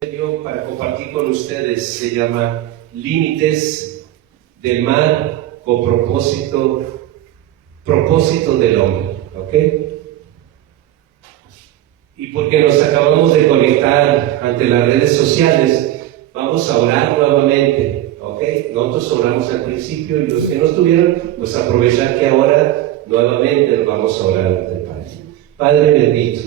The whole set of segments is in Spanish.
Para compartir con ustedes se llama Límites del Mal con propósito del hombre, ¿ok? Y porque nos acabamos de conectar ante las redes sociales, vamos a orar nuevamente, ¿ok? Nosotros oramos al principio y los que no estuvieron, pues aprovechar que ahora nuevamente vamos a orar ante el Padre. Padre bendito,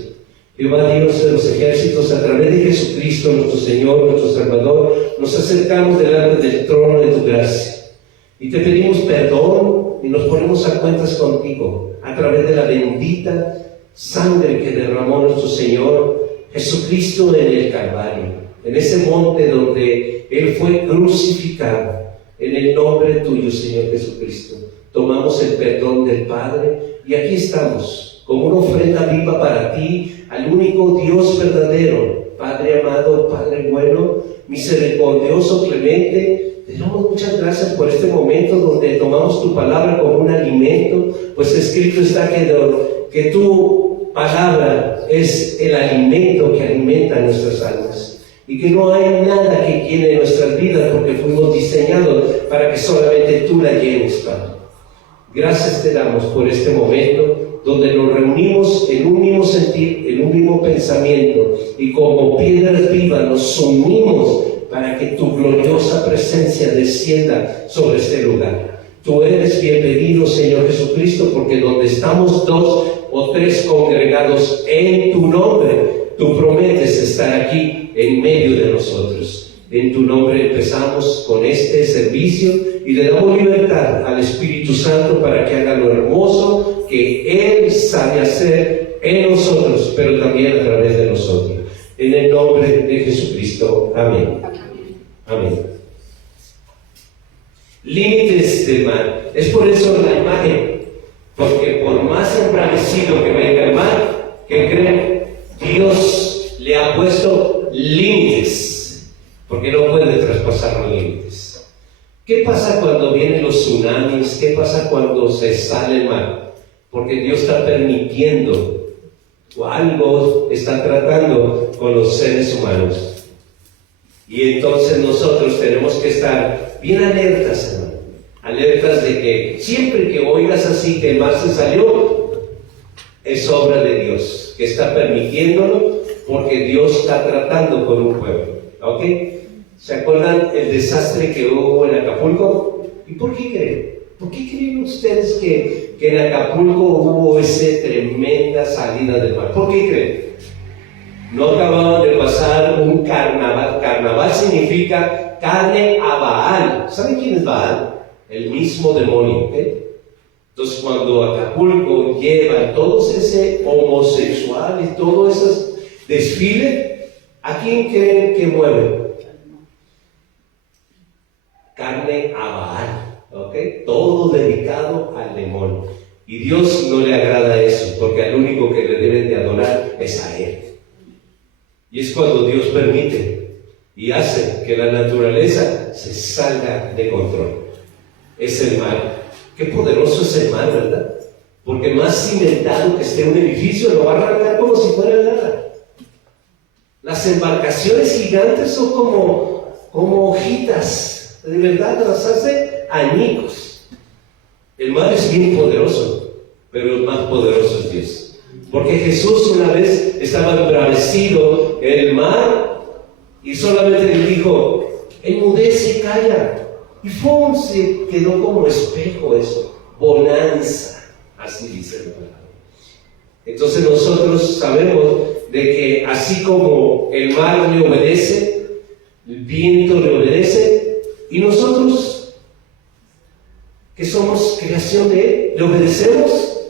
Jehová Dios de los ejércitos, a través de Jesucristo, nuestro Señor, nuestro Salvador, nos acercamos delante del trono de tu gracia y te pedimos perdón y nos ponemos a cuentas contigo a través de la bendita sangre que derramó nuestro Señor Jesucristo en el Calvario, en ese monte donde Él fue crucificado. En el nombre tuyo, Señor Jesucristo, tomamos el perdón del Padre y aquí estamos como una ofrenda viva para ti, al único Dios verdadero, Padre amado, Padre bueno, misericordioso, clemente. Te damos muchas gracias por este momento donde tomamos tu palabra como un alimento, pues escrito está que tu palabra es el alimento que alimenta nuestras almas y que no hay nada que llene nuestras vidas porque fuimos diseñados para que solamente tú la llenes, Padre. Gracias te damos por este momento donde nos reunimos en un mismo sentir, en un mismo pensamiento y como piedras vivas nos unimos para que tu gloriosa presencia descienda sobre este lugar. Tú eres bienvenido, Señor Jesucristo, porque donde estamos dos o tres congregados en tu nombre, tú prometes estar aquí en medio de nosotros. En tu nombre empezamos con este servicio y le damos libertad al Espíritu Santo para que haga lo hermoso que Él sabe hacer en nosotros, pero también a través de nosotros. En el nombre de Jesucristo. Amén. Amén. Límites del mal. Es por eso la imagen, porque por más embravecido que venga el mal, ¿qué creen? Dios le ha puesto límites, porque no puede traspasar los límites. ¿Qué pasa cuando vienen los tsunamis? ¿Qué pasa cuando se sale el mar? Porque Dios está permitiendo o algo está tratando con los seres humanos. Y entonces nosotros tenemos que estar bien alertas, hermano. Alertas de que siempre que oigas así que el mar se salió, es obra de Dios, que está permitiéndolo porque Dios está tratando con un pueblo. ¿Ok? ¿Se acuerdan el desastre que hubo en Acapulco? ¿Y por qué creen? ¿Por qué creen ustedes que en Acapulco hubo esa tremenda salida del mar? ¿Por qué creen? No acababan de pasar un carnaval. Carnaval significa carne a Baal. ¿Saben quién es Baal? El mismo demonio. Entonces cuando Acapulco lleva todos ese homosexual y todo ese desfile, ¿a quién creen que mueve? Carne a Baal, ¿ok? Todo dedicado al demonio. Y Dios no le agrada eso, porque al único que le deben de adorar es a Él. Y es cuando Dios permite y hace que la naturaleza se salga de control. Es el mar. Qué poderoso es el mar, ¿verdad? Porque más cimentado que esté un edificio, lo va a arrancar como si fuera nada. Las embarcaciones gigantes son como hojitas. De verdad las hace añicos. El mar es bien poderoso, pero el más poderoso es Dios. Porque Jesús una vez estaba embravecido en el mar y solamente le dijo: enmudece, calla. Y ¡pum! Se quedó como espejo eso. Bonanza, así dice la palabra. Entonces nosotros sabemos de que así como el mar le obedece, el viento le obedece, y nosotros, que somos creación de Él, ¿le obedecemos?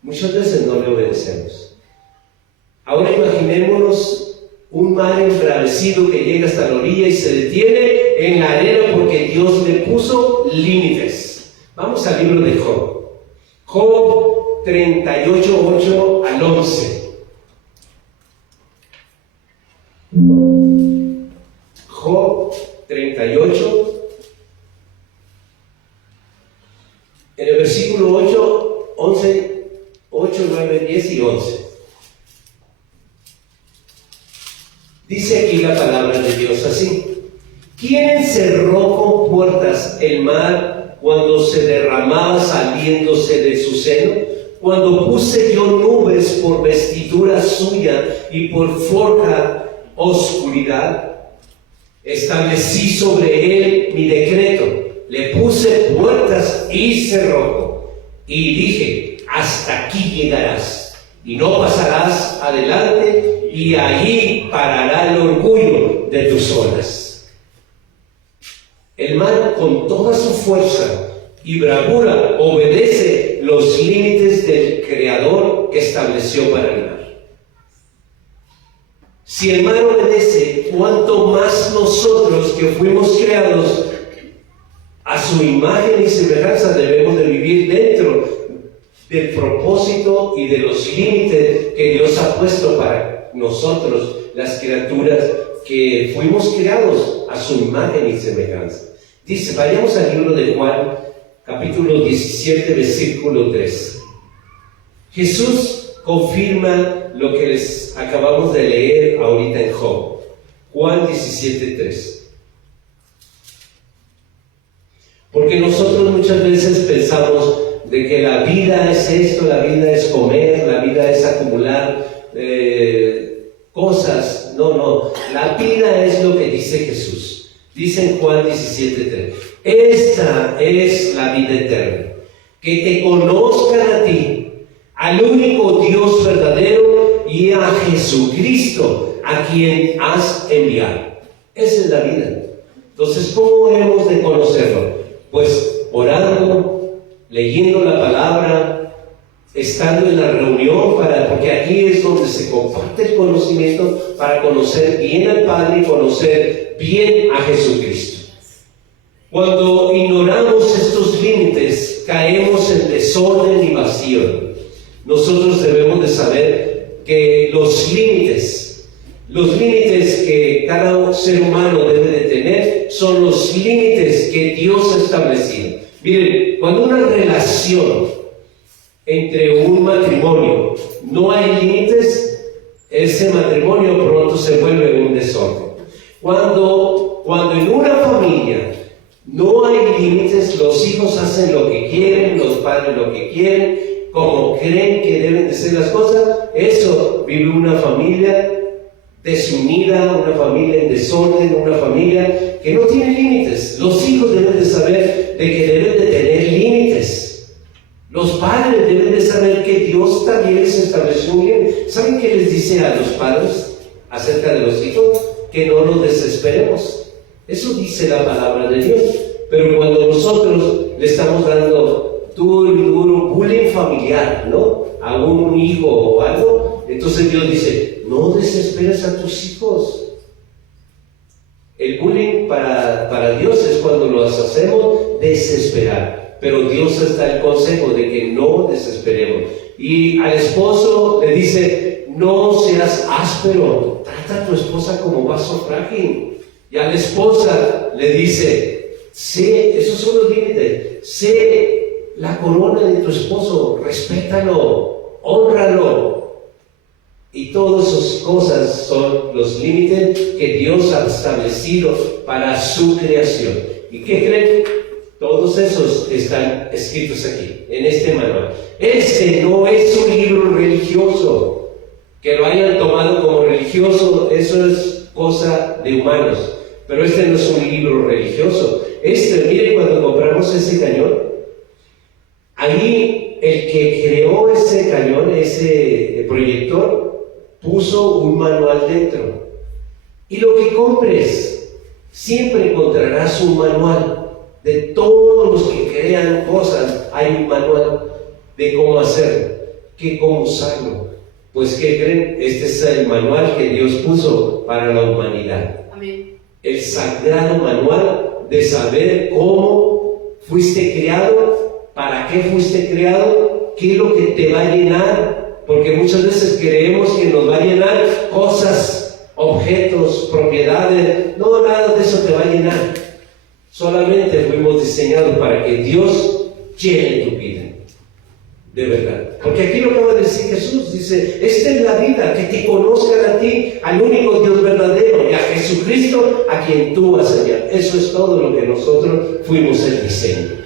Muchas veces no le obedecemos. Ahora imaginémonos un mar embravecido que llega hasta la orilla y se detiene en la arena porque Dios le puso límites. Vamos al libro de Job. Job 38, 8 al 11. Job 38, en el versículo 8, 11, 8, 9, 10 y 11. Dice Dice aquí la palabra de Dios así: ¿quién cerró con puertas el mar cuando se derramaba saliéndose de su seno? Cuando puse yo nubes por vestidura suya y por forja oscuridad, establecí sobre él mi decreto, le puse puertas y cerrojo, y dije: hasta aquí llegarás, y no pasarás adelante, y allí parará el orgullo de tus olas. El mar, con toda su fuerza y bravura, obedece los límites del Creador que estableció para el mar. Si el mar obedece, ¿cuánto más nosotros, que fuimos creados a su imagen y semejanza, debemos de vivir dentro del propósito y de los límites que Dios ha puesto para nosotros, las criaturas que fuimos creados a su imagen y semejanza? Dice, vayamos al libro de Juan, capítulo 17, versículo 3. Jesús confirma lo que les acabamos de leer ahorita en Job. Juan 17, 3. Porque nosotros muchas veces pensamos de que la vida es esto, la vida es comer, la vida es acumular cosas. No, la vida es lo que dice Jesús. Dice en Juan 17:3: esta es la vida eterna, que te conozcan a ti, al único Dios verdadero, y a Jesucristo, a quien has enviado. Esa es la vida. Entonces, ¿cómo hemos de conocerlo? Pues orando, leyendo la palabra, estando en la reunión, porque aquí es donde se comparte el conocimiento para conocer bien al Padre y conocer bien a Jesucristo. Cuando ignoramos estos límites, caemos en desorden y vacío. Nosotros debemos de saber que los límites que cada ser humano debe de tener son los límites que Dios ha establecido. Miren, cuando una relación entre un matrimonio no hay límites, ese matrimonio pronto se vuelve un desorden. Cuando en una familia no hay límites, los hijos hacen lo que quieren, los padres lo que quieren, como creen que deben de ser las cosas, eso vive una familia desunida, una familia en desorden, una familia que no tiene límites. Los hijos deben de saber de que deben de tener límites. Los padres deben de saber que Dios también les estableció un límite. ¿Saben qué les dice a los padres acerca de los hijos? Que no nos desesperemos. Eso dice la palabra de Dios. Pero cuando nosotros le estamos dando duro bullying familiar, ¿no?, a un hijo o algo, entonces Dios dice: no desesperes a tus hijos. El bullying para Dios es cuando los hacemos desesperar, pero Dios está el consejo de que no desesperemos. Y al esposo le dice: no seas áspero, trata a tu esposa como vaso frágil. Y a la esposa le dice: sé, esos son los límites, sé la corona de tu esposo, respétalo, hónralo. Y todas esas cosas son los límites que Dios ha establecido para su creación. ¿Y qué creen? Todos esos están escritos aquí, en este manual. Este no es un libro religioso. Que lo hayan tomado como religioso, eso es cosa de humanos. Pero este no es un libro religioso. Miren, cuando compramos ese cañón, ahí el que creó ese cañón, ese proyector, puso un manual dentro. Y lo que compres, siempre encontrarás un manual. De todos los que crean cosas, hay un manual de cómo hacerlo, cómo usarlo. Pues, ¿qué creen? Este es el manual que Dios puso para la humanidad. Amén. El sagrado manual de saber cómo fuiste creado, para qué fuiste creado, qué es lo que te va a llenar. Porque muchas veces creemos que nos va a llenar cosas, objetos, propiedades. No, nada de eso te va a llenar. Solamente fuimos diseñados para que Dios llene tu vida. De verdad. Porque aquí lo acaba de decir Jesús, dice, esta es la vida, que te conozcan a ti, al único Dios verdadero, y a Jesucristo, a quien tú vas a hallar. Eso es todo lo que nosotros fuimos el diseño.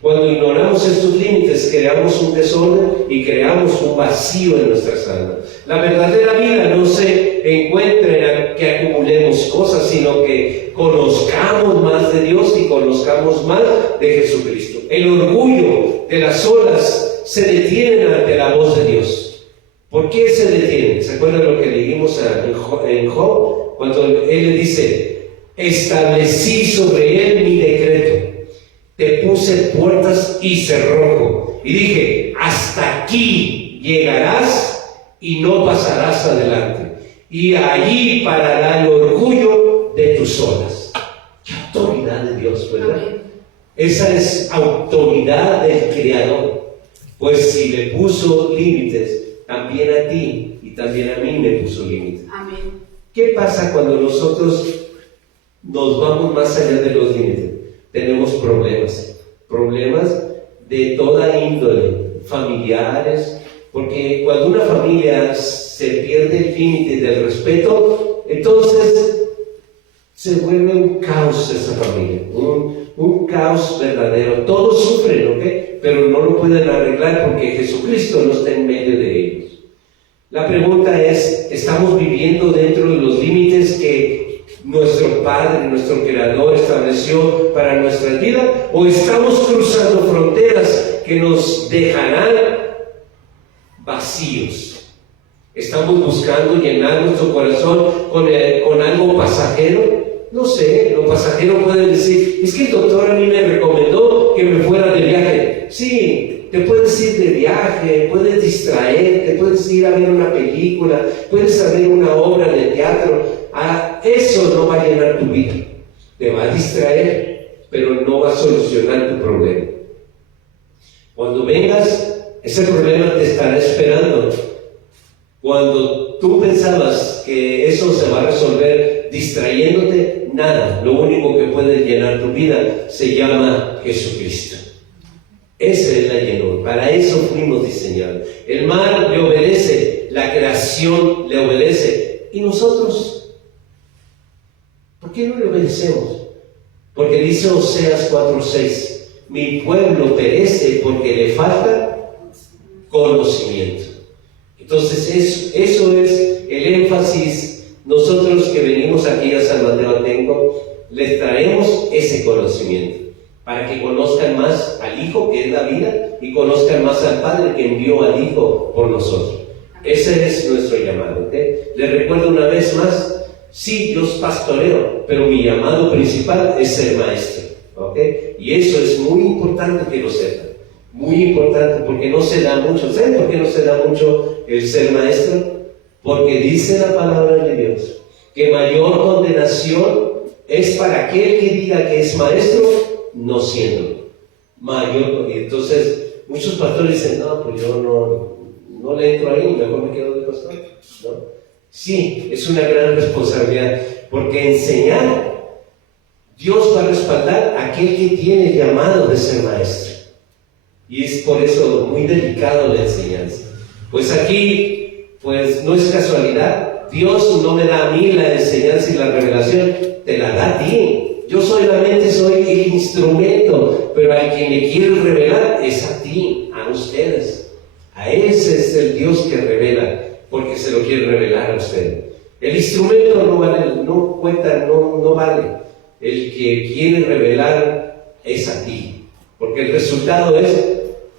Cuando ignoramos estos límites, creamos un desorden y creamos un vacío en nuestras almas. La verdadera vida no se encuentra en que acumulemos cosas, sino que conozcamos más de Dios y conozcamos más de Jesucristo. El orgullo de las olas se detienen ante la voz de Dios. ¿Por qué se detienen? ¿Se acuerdan lo que leímos en Job? Cuando él le dice, establecí sobre él mi decreto. Te puse puertas y cerrojo. Y dije, hasta aquí llegarás y no pasarás adelante. Y allí parará el orgullo de tus olas. ¡Qué autoridad de Dios!, ¿verdad? Amén. Esa es autoridad del Creador. Pues si le puso límites, también a ti y también a mí me puso límites. Amén. ¿Qué pasa cuando nosotros nos vamos más allá de los límites? Tenemos problemas de toda índole, familiares, porque cuando una familia se pierde el límite del respeto, entonces se vuelve un caos esa familia, un caos verdadero. Todos sufren, ¿ok? Pero no lo pueden arreglar porque Jesucristo no está en medio de ellos. La pregunta es, ¿estamos viviendo dentro de los límites que nuestro Padre, nuestro Creador estableció para nuestra vida, o estamos cruzando fronteras que nos dejarán vacíos? ¿Estamos buscando llenar nuestro corazón con algo pasajero? No sé, lo pasajero puede decir, es que el doctor a mí me recomendó que me fuera de viaje. Sí, te puedes ir de viaje, puedes distraerte, puedes ir a ver una película, puedes ver una obra de teatro. Eso no va a llenar tu vida, te va a distraer, pero no va a solucionar tu problema. Cuando vengas, ese problema te estará esperando. Cuando tú pensabas que eso se va a resolver distrayéndote, nada. Lo único que puede llenar tu vida se llama Jesucristo. Esa es la llenura, para eso fuimos diseñados. El mar le obedece, la creación le obedece, y nosotros, ¿por qué no le obedecemos? Porque dice Oseas 4:6, mi pueblo perece porque le falta conocimiento. Entonces eso es el énfasis. Nosotros que venimos aquí a San Mateo Atenco, les traemos ese conocimiento para que conozcan más al Hijo, que es la vida, y conozcan más al Padre que envió al Hijo por nosotros. Ese es nuestro llamado, ¿okay? Les recuerdo una vez más. Sí, yo pastoreo, pero mi llamado principal es ser maestro, ¿ok? Y eso es muy importante que lo sepan, muy importante, porque no se da mucho. ¿Saben por qué no se da mucho el ser maestro? Porque dice la palabra de Dios que mayor condenación es para aquel que diga que es maestro, no siendo mayor. Y entonces, muchos pastores dicen, no, pues yo no le entro ahí, mejor me quedo de pastor, ¿no? Sí, es una gran responsabilidad, porque enseñar, Dios va a respaldar a aquel que tiene llamado de ser maestro. Y es por eso muy delicado la enseñanza. Pues aquí, pues no es casualidad. Dios no me da a mí la enseñanza y la revelación, te la da a ti. Yo solamente soy el instrumento, pero al que me quiere revelar es a ti, a ustedes. A ese es el Dios que revela, porque se lo quiere revelar a ustedes. El instrumento no vale, no cuenta, no vale. El que quiere revelar es a ti, porque el resultado es,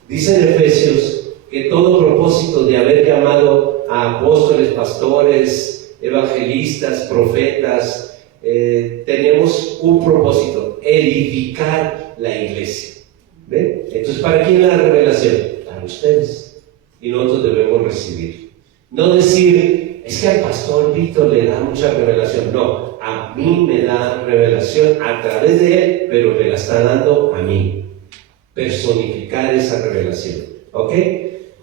dice en Efesios, que todo propósito de haber llamado a apóstoles, pastores, evangelistas, profetas, tenemos un propósito: edificar la iglesia. ¿Ven? Entonces, ¿para quién la revelación? Para ustedes, y nosotros debemos recibir. No decir, es que al pastor Víctor le da mucha revelación. No, a mí me da revelación a través de él, pero me la está dando a mí. Personificar esa revelación, ¿ok?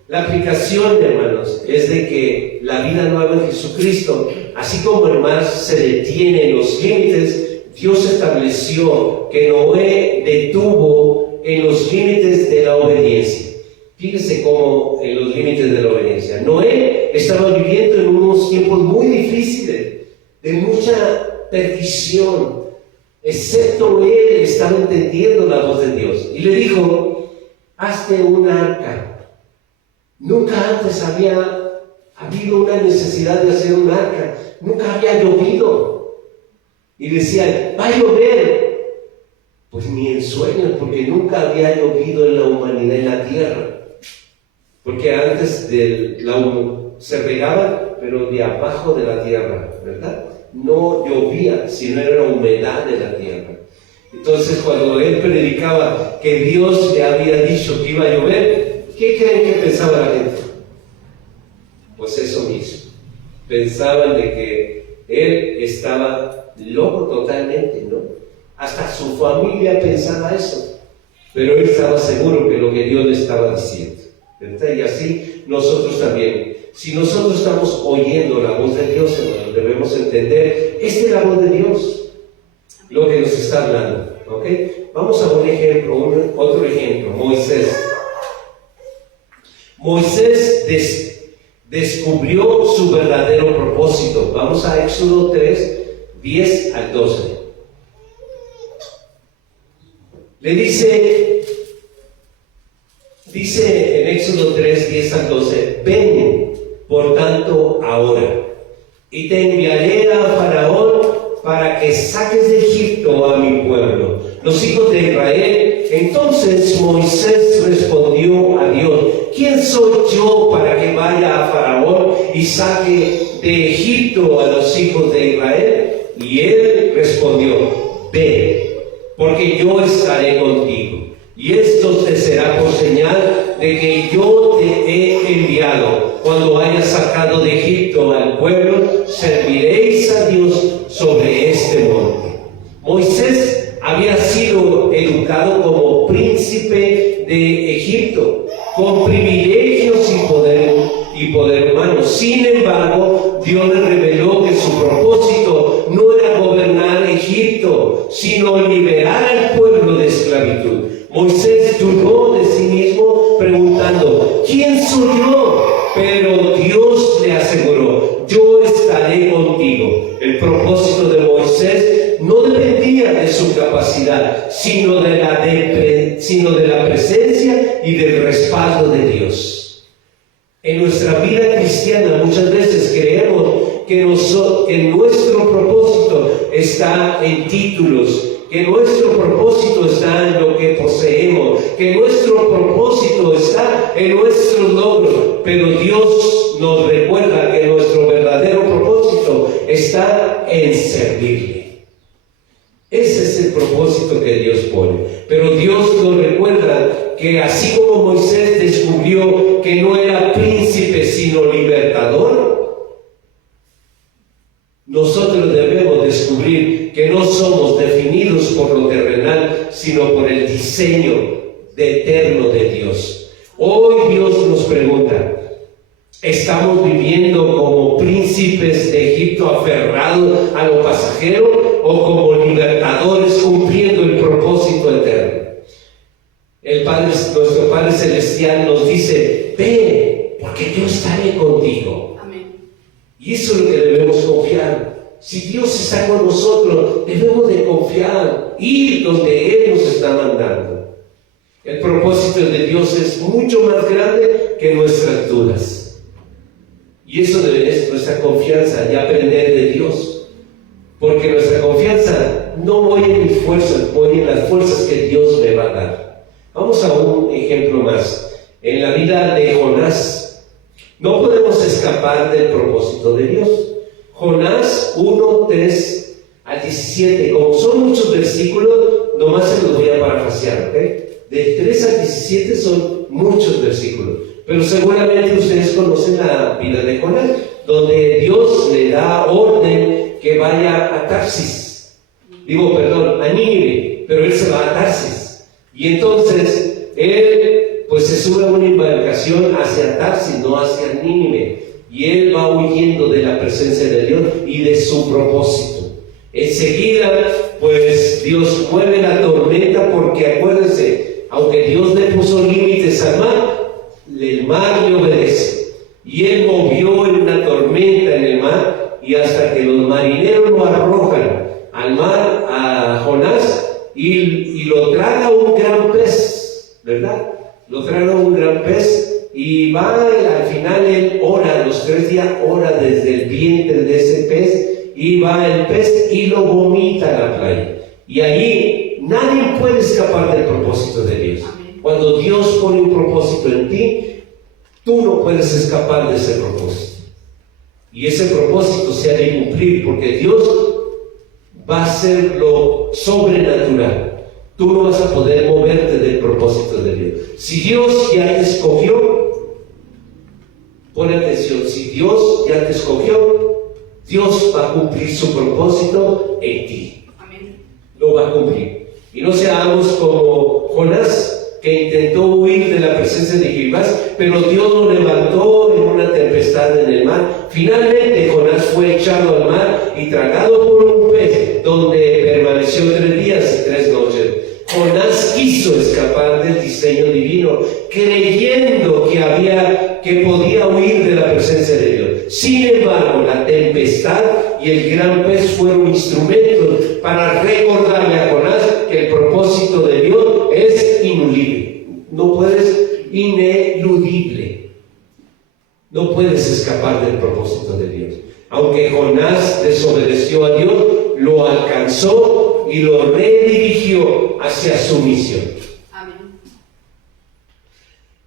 La aplicación, hermanos, es de que la vida nueva en Jesucristo, así como el mar se detiene en los límites, Dios estableció que Noé detuvo en los límites de la obediencia. Fíjese cómo en los límites de la obediencia. Noé estaba viviendo en unos tiempos muy difíciles, de mucha perdición, excepto él estaba entendiendo la voz de Dios. Y le dijo, hazte un arca. Nunca antes había habido una necesidad de hacer un arca. Nunca había llovido. Y decía, va a llover. Pues ni en sueños, porque nunca había llovido en la humanidad, en la tierra. Porque antes se regaba, pero de abajo de la tierra, ¿verdad? No llovía, sino era la humedad de la tierra. Entonces, cuando él predicaba que Dios le había dicho que iba a llover, ¿qué creen que pensaba la gente? Pues eso mismo. Pensaban de que él estaba loco totalmente, ¿no? Hasta su familia pensaba eso. Pero él estaba seguro que lo que Dios le estaba diciendo, ¿verdad? Y así nosotros también. Si nosotros estamos oyendo la voz de Dios, hermanos, debemos entender, esta es la voz de Dios, lo que nos está hablando, ¿ok? Vamos a un ejemplo, otro ejemplo, Moisés. Moisés descubrió su verdadero propósito. Vamos a Éxodo 3, 10 al 12. Le dice en Éxodo 3, 10 al 12, ven, por tanto, ahora, y te enviaré a Faraón para que saques de Egipto a mi pueblo, los hijos de Israel. Entonces Moisés respondió a Dios, ¿quién soy yo para que vaya a Faraón y saque de Egipto a los hijos de Israel? Y él respondió, ve, porque yo estaré contigo, y esto te será por señal de que yo te he enviado. Cuando hayas sacado de Egipto al pueblo, serviréis a Dios sobre este monte. Moisés había sido educado como príncipe de Egipto, con privilegios y poder humano. Sin embargo, Dios le reveló que su propósito no era gobernar Egipto, sino liberar al pueblo de esclavitud. Moisés dudó de sí mismo, preguntando, ¿quién soy yo? Pero Dios le aseguró, yo estaré contigo. El propósito de Moisés no dependía de su capacidad, sino de la presencia y del respaldo de Dios. En nuestra vida cristiana muchas veces creemos que nuestro propósito está en títulos, que nuestro propósito está en lo que poseemos, que nuestro propósito está en nuestros logros, pero Dios nos recuerda que nuestro verdadero propósito está en servirle. Ese es el propósito que Dios pone. Pero Dios nos recuerda que así como Moisés descubrió que no era príncipe sino libertador, nosotros debemos descubrir que no somos definidos por lo terrenal, sino por el diseño eterno de Dios. Hoy Dios nos pregunta, ¿estamos viviendo como príncipes de Egipto aferrados a lo pasajero o como libertadores cumpliendo el propósito eterno? Nuestro Padre Celestial nos dice, ve, porque yo estaré contigo. Y eso es lo que debemos confiar. Si Dios está con nosotros, debemos de confiar, ir donde Él nos está mandando. El propósito de Dios es mucho más grande que nuestras dudas. Y eso es nuestra confianza y aprender de Dios. Porque nuestra confianza no voy en mis fuerzas, voy en las fuerzas que Dios me va a dar. Vamos a un ejemplo más. En la vida de Jonás, no podemos escapar del propósito de Dios. Jonás 1, 3 al 17. Como son muchos versículos, nomás se los voy a parafrasear, ¿ok? De 3 al 17 son muchos versículos. Pero seguramente ustedes conocen la vida de Jonás, donde Dios le da orden que vaya a Tarsis. A Nínive, pero él se va a Tarsis. Y entonces, él pues se sube a una embarcación hacia Tarsis, no hacia Nínive, y él va huyendo de la presencia de Dios y de su propósito. Enseguida, pues Dios mueve la tormenta, porque acuérdense, aunque Dios le puso límites al mar, el mar le obedece. Y él movió en una tormenta en el mar, y hasta que los marineros lo arrojan al mar a Jonás, y lo traga un gran pez, ¿verdad? Lo traga un gran pez, y va, al final él ora, los 3 días ora desde el vientre de ese pez, y va el pez y lo vomita a la playa. Y allí nadie puede escapar del propósito de Dios. Cuando Dios pone un propósito en ti, tú no puedes escapar de ese propósito. Y ese propósito se ha de cumplir, porque Dios va a hacer lo sobrenatural. Tú no vas a poder moverte del propósito de Dios. Si Dios ya te escogió, pon atención, si Dios ya te escogió, Dios va a cumplir su propósito en ti. Amén. Lo va a cumplir. Y no seamos como Jonás, que intentó huir de la presencia de Jehová, pero Dios lo levantó en una tempestad en el mar. Finalmente Jonás fue echado al mar y tragado por un pez, donde permaneció 3 días y 3 noches. Jonás quiso escapar del diseño divino, creyendo que podía huir de la presencia de Dios. Sin embargo, la tempestad y el gran pez fueron instrumentos para recordarle a Jonás que el propósito de Dios es ineludible. Ineludible. No puedes escapar del propósito de Dios. Aunque Jonás desobedeció a Dios, lo alcanzó y lo redirigió hacia su misión. Amén.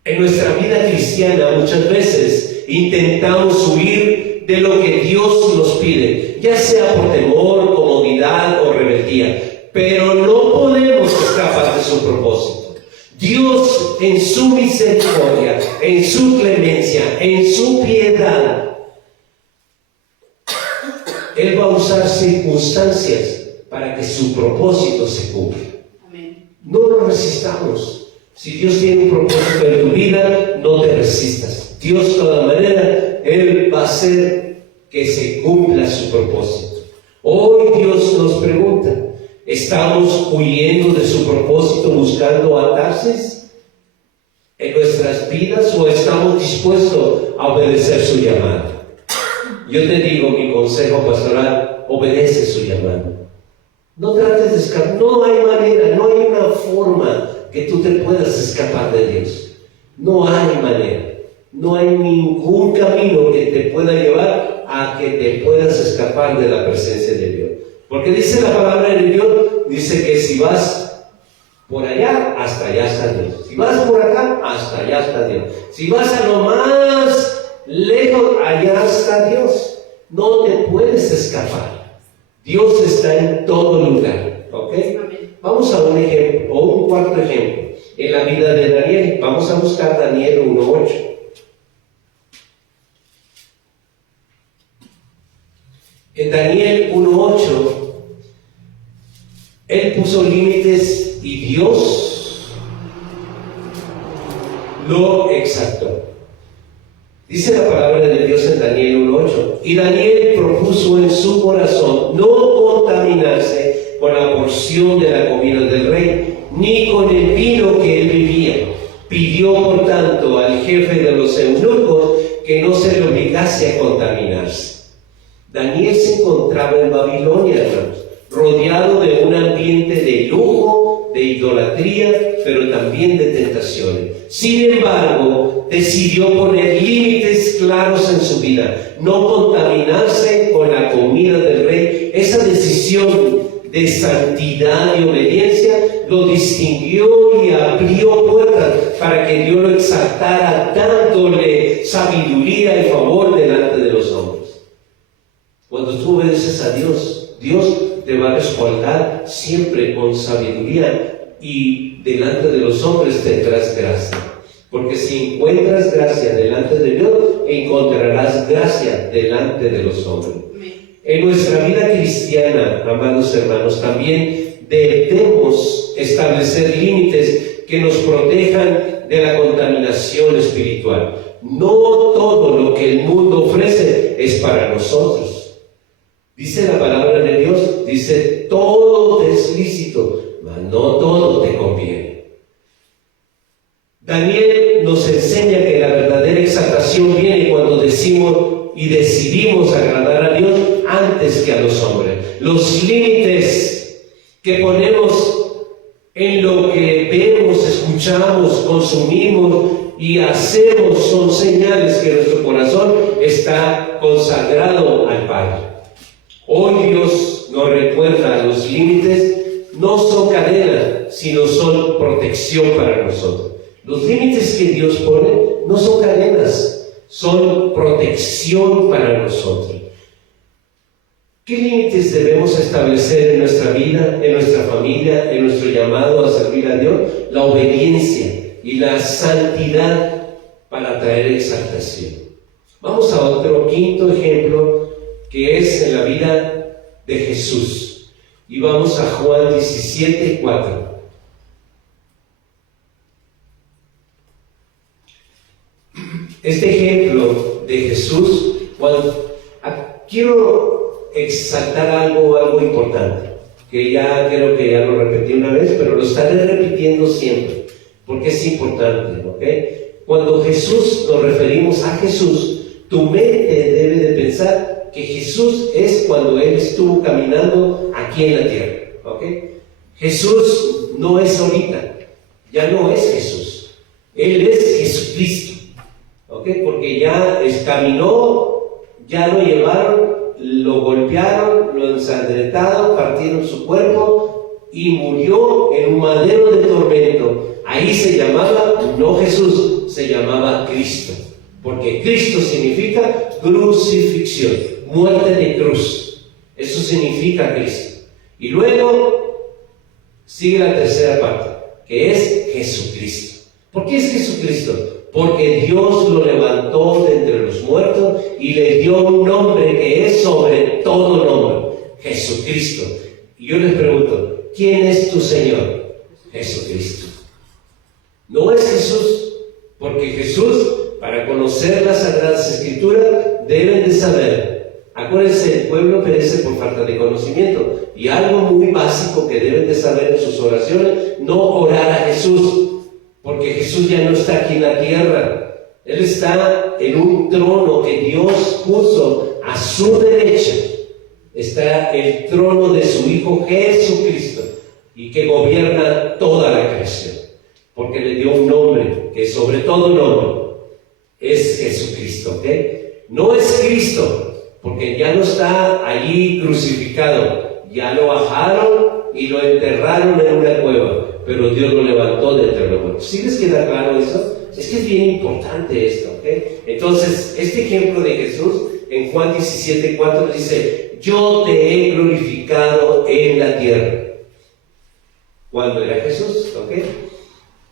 En nuestra vida cristiana muchas veces intentamos huir de lo que Dios nos pide, ya sea por temor, comodidad o rebeldía, pero no podemos escapar de su propósito. Dios, en su misericordia, en su clemencia, en su piedad, Él va a usar circunstancias para que su propósito se cumpla. Amén. No lo resistamos. Si Dios tiene un propósito en tu vida, no te resistas. Dios, de toda manera, Él va a hacer que se cumpla su propósito. Hoy Dios nos pregunta, ¿estamos huyendo de su propósito buscando atarse en nuestras vidas o estamos dispuestos a obedecer su llamado? Yo te digo, mi consejo pastoral, obedece su llamado. No trates de escapar, no hay manera, no hay una forma que tú te puedas escapar de Dios. No hay manera, no hay ningún camino que te pueda llevar a que te puedas escapar de la presencia de Dios. Porque dice la palabra de Dios, dice que si vas por allá, hasta allá está Dios. Si vas por acá, hasta allá está Dios. Si vas a lo más lejos, allá está Dios. No te puedes escapar. Dios está en todo lugar. ¿Ok? Vamos a un ejemplo, o un cuarto ejemplo. En la vida de Daniel, vamos a buscar Daniel 1:8. En Daniel 1:8, él puso límites y Dios lo exaltó. Dice la palabra de Dios en Daniel 1:8. Y Daniel propuso en su corazón no contaminarse con la porción de la comida del rey, ni con el vino que él bebía. Pidió, por tanto, al jefe de los eunucos que no se le obligase a contaminarse. Daniel se encontraba en Babilonia, hermanos, rodeado de un ambiente de lujo, de idolatría, pero también de tentaciones. Sin embargo, decidió poner límites claros en su vida, no contaminarse con la comida del rey. Esa decisión de santidad y obediencia lo distinguió y abrió puertas para que Dios lo exaltara, dándole sabiduría y favor delante de los hombres. Cuando tú obedeces a Dios, Dios te va a respaldar siempre con sabiduría y delante de los hombres tendrás gracia. Porque si encuentras gracia delante de Dios, encontrarás gracia delante de los hombres. En nuestra vida cristiana, amados hermanos, también debemos establecer límites que nos protejan de la contaminación espiritual. No todo lo que el mundo ofrece es para nosotros. Dice la palabra de Dios, dice, todo te es lícito, mas no todo te conviene. Daniel nos enseña que que ponemos en lo que vemos, escuchamos, consumimos y hacemos son señales que nuestro corazón está consagrado al Padre. Hoy Dios nos recuerda los límites no son cadena, sino son protección para nosotros. Los límites que Dios pone no son cadenas, son protección para nosotros. ¿Qué límites debemos establecer en nuestra vida, en nuestra familia, en nuestro llamado a servir a Dios? La obediencia y la santidad para traer exaltación. Vamos a otro quinto ejemplo que es en la vida de Jesús. Y vamos a Juan 17:4. Este ejemplo de Jesús, quiero exaltar algo importante, que ya creo que ya lo repetí una vez, pero lo estaré repitiendo siempre, porque es importante, ¿ok? Cuando Jesús, nos referimos a Jesús, tu mente debe de pensar que Jesús es cuando Él estuvo caminando aquí en la tierra, ¿ok? Jesús no es ahorita, ya no es Jesús, Él es Jesucristo, ¿ok? Porque ya caminó, ya lo llevaron, lo golpearon, lo ensangrentaron, partieron su cuerpo y murió en un madero de tormento. Ahí se llamaba, no Jesús, se llamaba Cristo, porque Cristo significa crucifixión, muerte de cruz. Eso significa Cristo. Y luego sigue la tercera parte, que es Jesucristo. ¿Por qué es Jesucristo? Porque Dios lo levantó de entre los muertos y le dio un nombre que es sobre todo nombre, Jesucristo. Y yo les pregunto, ¿quién es tu Señor? Jesucristo. No es Jesús, porque Jesús, para conocer las Sagradas Escrituras, deben de saber. Acuérdense, el pueblo perece por falta de conocimiento. Y algo muy básico que deben de saber en sus oraciones, no orar a Jesús, porque Jesús ya no está aquí en la tierra. Él está en un trono que Dios puso a su derecha. Está el trono de su Hijo Jesucristo y que gobierna toda la creación, porque le dio un nombre que sobre todo nombre es Jesucristo, ¿ok? No es Cristo, porque ya no está allí crucificado, ya lo bajaron y lo enterraron en una cueva, pero Dios lo levantó de entre los muertos. ¿Sí les queda claro eso? Es que es bien importante esto, ¿ok? Entonces, este ejemplo de Jesús en Juan 17:4 dice: yo te he glorificado en la tierra. ¿Cuándo era Jesús? ¿Ok?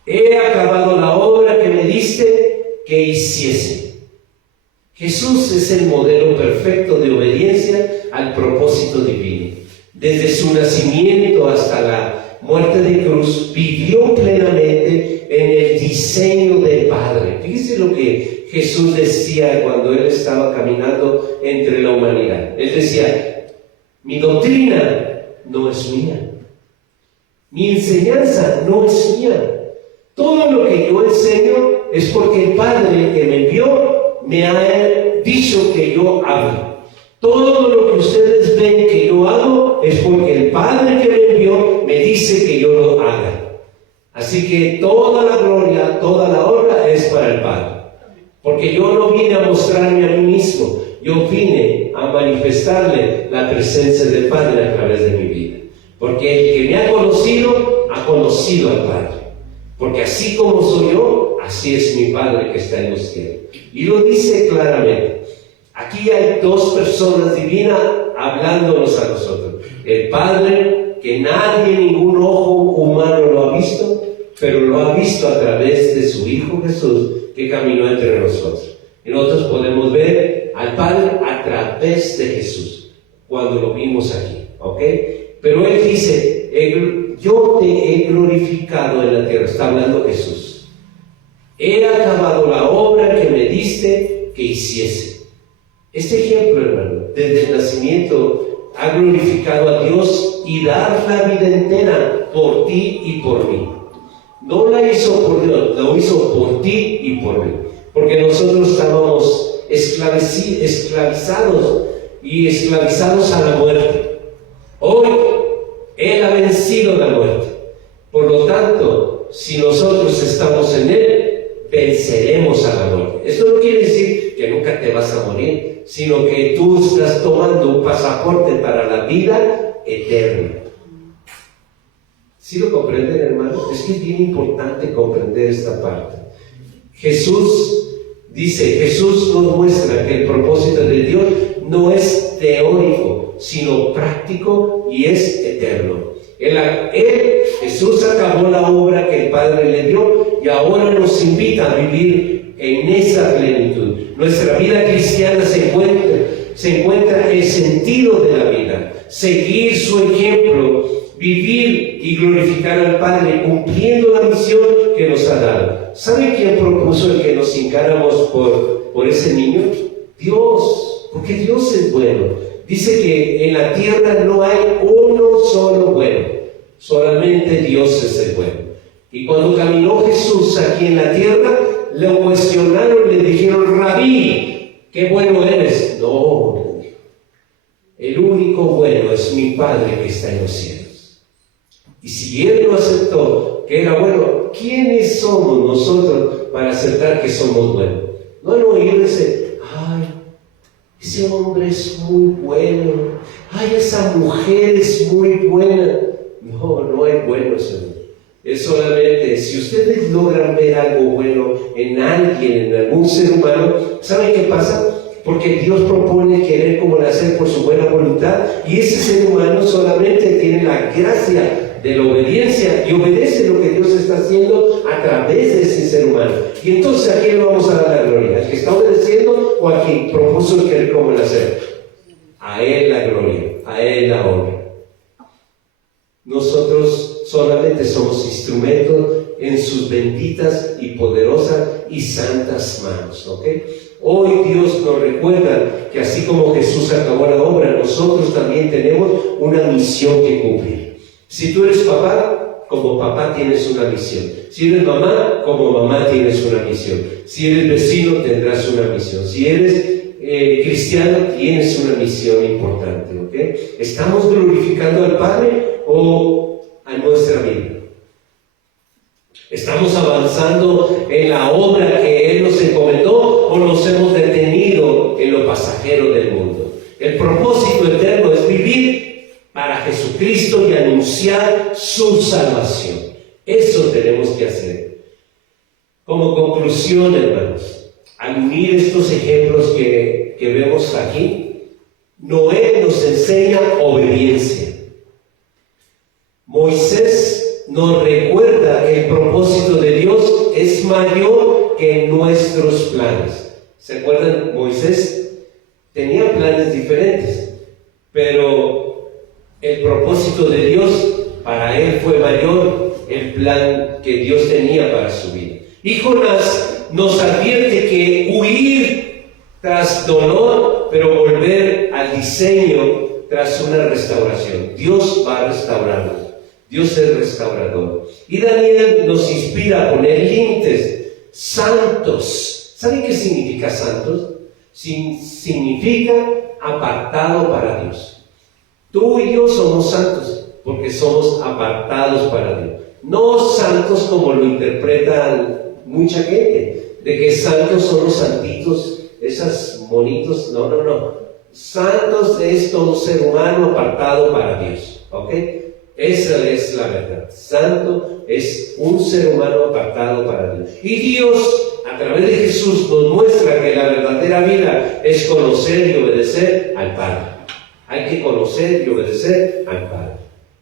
He acabado la obra que me diste que hiciese. Jesús es el modelo perfecto de obediencia al propósito divino. Desde su nacimiento hasta la muerte de cruz, vivió plenamente en el diseño del Padre. Fíjense lo que Jesús decía cuando Él estaba caminando entre la humanidad. Él decía: mi doctrina no es mía, mi enseñanza no es mía. Todo lo que yo enseño es porque el Padre que me envió me ha dicho que yo hable. Todo lo que ustedes ven que yo hago es porque el Padre que me envió me dice que yo lo haga. Así que toda la gloria, toda la honra es para el Padre. Porque yo no vine a mostrarme a mí mismo, yo vine a manifestarle la presencia del Padre a través de mi vida. Porque el que me ha conocido al Padre. Porque así como soy yo, así es mi Padre que está en los cielos. Y lo dice claramente. Aquí hay dos personas divinas hablándonos a nosotros. El Padre, que nadie, ningún ojo humano lo ha visto, pero lo ha visto a través de su Hijo Jesús, que caminó entre nosotros. Y nosotros podemos ver al Padre a través de Jesús, cuando lo vimos aquí, ¿ok? Pero Él dice: yo te he glorificado en la tierra. Está hablando Jesús. He acabado la obra que me diste que hiciese. Este ejemplo, hermano, desde el nacimiento ha glorificado a Dios y dar la vida entera por ti y por mí. No la hizo por Dios, la hizo por ti y por mí. Porque nosotros estábamos esclavizados y esclavizados a la muerte. Hoy Él ha vencido la muerte. Por lo tanto, si nosotros estamos en Él, venceremos a la muerte. Esto no quiere decir que nunca te vas a morir, sino que tú estás tomando un pasaporte para la vida eterna. ¿Sí lo comprenden, hermanos? Es que es bien importante comprender esta parte. Jesús nos muestra que el propósito de Dios no es teórico, sino práctico y es eterno. Jesús acabó la obra que el Padre le dio y ahora nos invita a vivir en esa plenitud. Nuestra vida cristiana se encuentra el sentido de la vida, seguir su ejemplo, vivir y glorificar al Padre cumpliendo la misión que nos ha dado. ¿Sabe quién propuso el que nos hincáramos por ese niño? Dios, porque Dios es bueno. Dice que en la tierra no hay uno solo bueno, solamente Dios es el bueno. Y cuando caminó Jesús aquí en la tierra, le cuestionaron, le dijeron: Rabí, qué bueno eres. No, el único bueno es mi Padre que está en los cielos. Y si Él lo aceptó, que era bueno, ¿quiénes somos nosotros para aceptar que somos buenos? No han oído ese hombre es muy bueno, esa mujer es muy buena. No hay bueno, Señor. Es solamente, si ustedes logran ver algo bueno en alguien, en algún ser humano, ¿saben qué pasa? Porque Dios propone querer como nacer por su buena voluntad, y ese ser humano solamente tiene la gracia de la obediencia y obedece lo que Dios está haciendo a través de ese ser humano. Y entonces, ¿a quién le vamos a dar la gloria? ¿Al que está obedeciendo o a quien propuso el querer como nacer? A Él la gloria, a Él la honra. Nosotros solamente somos instrumentos en sus benditas y poderosas y santas manos, ¿ok? Hoy Dios nos recuerda que así como Jesús acabó la obra, nosotros también tenemos una misión que cumplir. Si tú eres papá, como papá tienes una misión. Si eres mamá, como mamá tienes una misión. Si eres vecino, tendrás una misión. Si eres cristiano, tienes una misión importante, ¿ok? ¿Estamos glorificando al Padre o a nuestra vida? ¿Estamos avanzando en la obra que Él nos encomendó o nos hemos detenido en lo pasajero del mundo? El propósito eterno es vivir para Jesucristo y anunciar su salvación. Eso tenemos que hacer. Como conclusión, hermanos, al unir estos ejemplos que vemos aquí, Noé nos enseña obediencia. Moisés nos recuerda que el propósito de Dios es mayor que nuestros planes. ¿Se acuerdan? Moisés tenía planes diferentes, pero el propósito de Dios para él fue mayor el plan que Dios tenía para su vida. Y Jonás nos advierte que huir tras dolor, pero volver al diseño tras una restauración. Dios va a restaurarnos. Dios es restaurador. Y Daniel nos inspira a poner límites santos. ¿Saben qué significa santos? Significa apartado para Dios. Tú y yo somos santos porque somos apartados para Dios. No santos como lo interpretan mucha gente, de que santos son los santitos, esos monitos. No. Santos es todo ser humano apartado para Dios, ¿ok? Esa es la verdad. Santo es un ser humano apartado para Dios. Y Dios, a través de Jesús, nos muestra que la verdadera vida es conocer y obedecer al Padre. Hay que conocer y obedecer al Padre.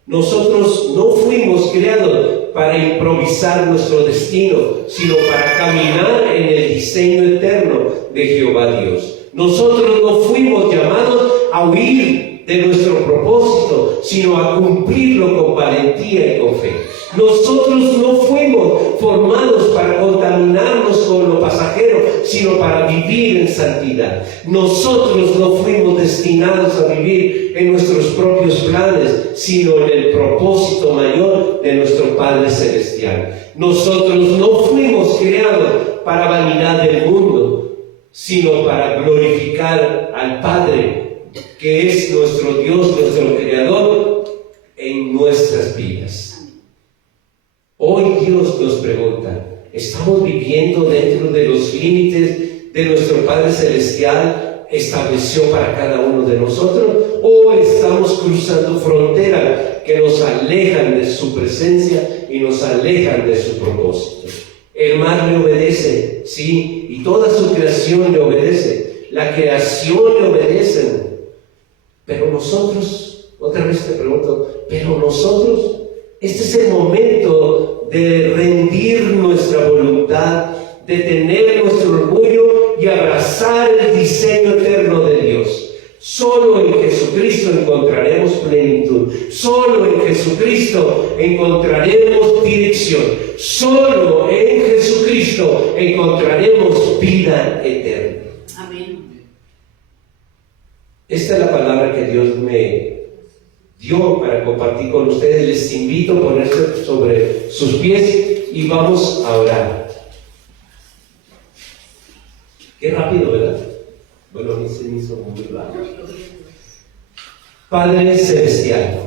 Nosotros no fuimos creados para improvisar nuestro destino, sino para caminar en el diseño eterno de Jehová Dios. Nosotros no fuimos llamados a huir de nuestro propósito, sino a cumplirlo con valentía y con fe. Nosotros no fuimos formados para contaminarnos con lo pasajero, sino para vivir en santidad. Nosotros no fuimos destinados a vivir en nuestros propios planes, sino en el propósito mayor de nuestro Padre Celestial. Nosotros no fuimos creados para vanidad del mundo, sino para glorificar al Padre, que es nuestro Dios, nuestro Creador, en nuestras vidas. Hoy Dios nos pregunta, ¿estamos viviendo dentro de los límites de nuestro Padre Celestial estableció para cada uno de nosotros? ¿O estamos cruzando fronteras que nos alejan de su presencia y nos alejan de su propósito? El mar le obedece, sí, y toda su creación le obedece. La creación le obedece. Pero nosotros, otra vez te pregunto, pero nosotros, este es el momento de rendir nuestra voluntad, de tener nuestro orgullo y abrazar el diseño eterno de Dios. Solo en Jesucristo encontraremos plenitud. Solo en Jesucristo encontraremos dirección. Solo en Jesucristo encontraremos vida eterna. Amén. Esta es la palabra que Dios me dio para compartir con ustedes. Les invito a ponerse sobre sus pies y vamos a orar. Qué rápido, ¿verdad? Bueno, a mí se me hizo muy rápido. Padre Celestial,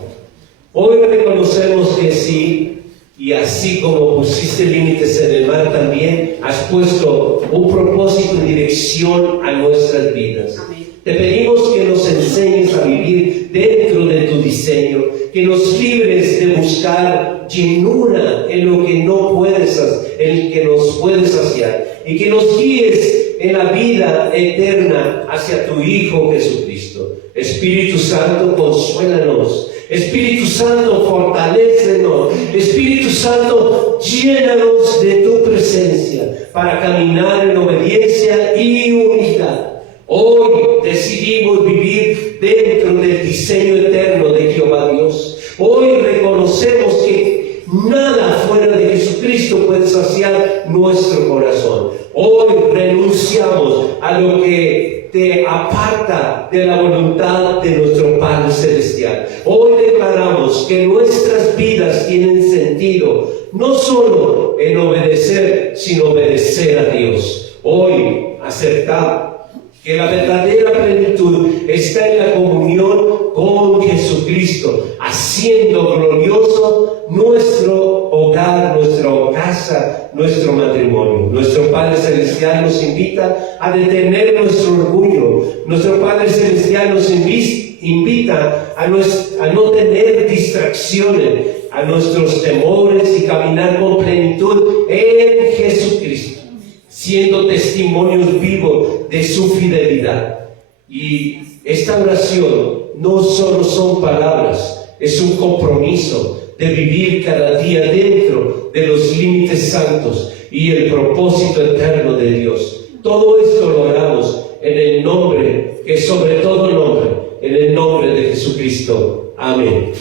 hoy reconocemos que sí, y así como pusiste límites en el mar, también has puesto un propósito y dirección a nuestras vidas. Amén. Te pedimos que nos enseñes a vivir dentro de tu diseño, que nos libres de buscar llenura en lo que no puedes hacer, en el que nos puedes saciar, y que nos guíes en la vida eterna hacia tu Hijo Jesucristo. Espíritu Santo, consuélanos. Espíritu Santo, fortalécenos. Espíritu Santo, llénanos de tu presencia para caminar en obediencia y humildad. Hoy decidimos vivir dentro del diseño eterno de Jehová Dios. Hoy reconocemos que nada fuera de Jesucristo puede saciar nuestro corazón. Hoy renunciamos a lo que te aparta de la voluntad de nuestro Padre Celestial. Hoy declaramos que nuestras vidas tienen sentido, no solo en obedecer, sino obedecer a Dios. Hoy aceptamos que la verdadera plenitud está en la comunión con Jesucristo, haciendo glorioso nuestro hogar, nuestra casa, nuestro matrimonio. Nuestro Padre Celestial nos invita a detener nuestro orgullo. Nuestro Padre Celestial nos invita a no tener distracciones, a nuestros temores y caminar con plenitud en Jesucristo, siendo testimonios vivos de su fidelidad. Y esta oración no solo son palabras, es un compromiso de vivir cada día dentro de los límites santos y el propósito eterno de Dios. Todo esto lo oramos en el nombre, que sobre todo nombre, en el nombre de Jesucristo. Amén.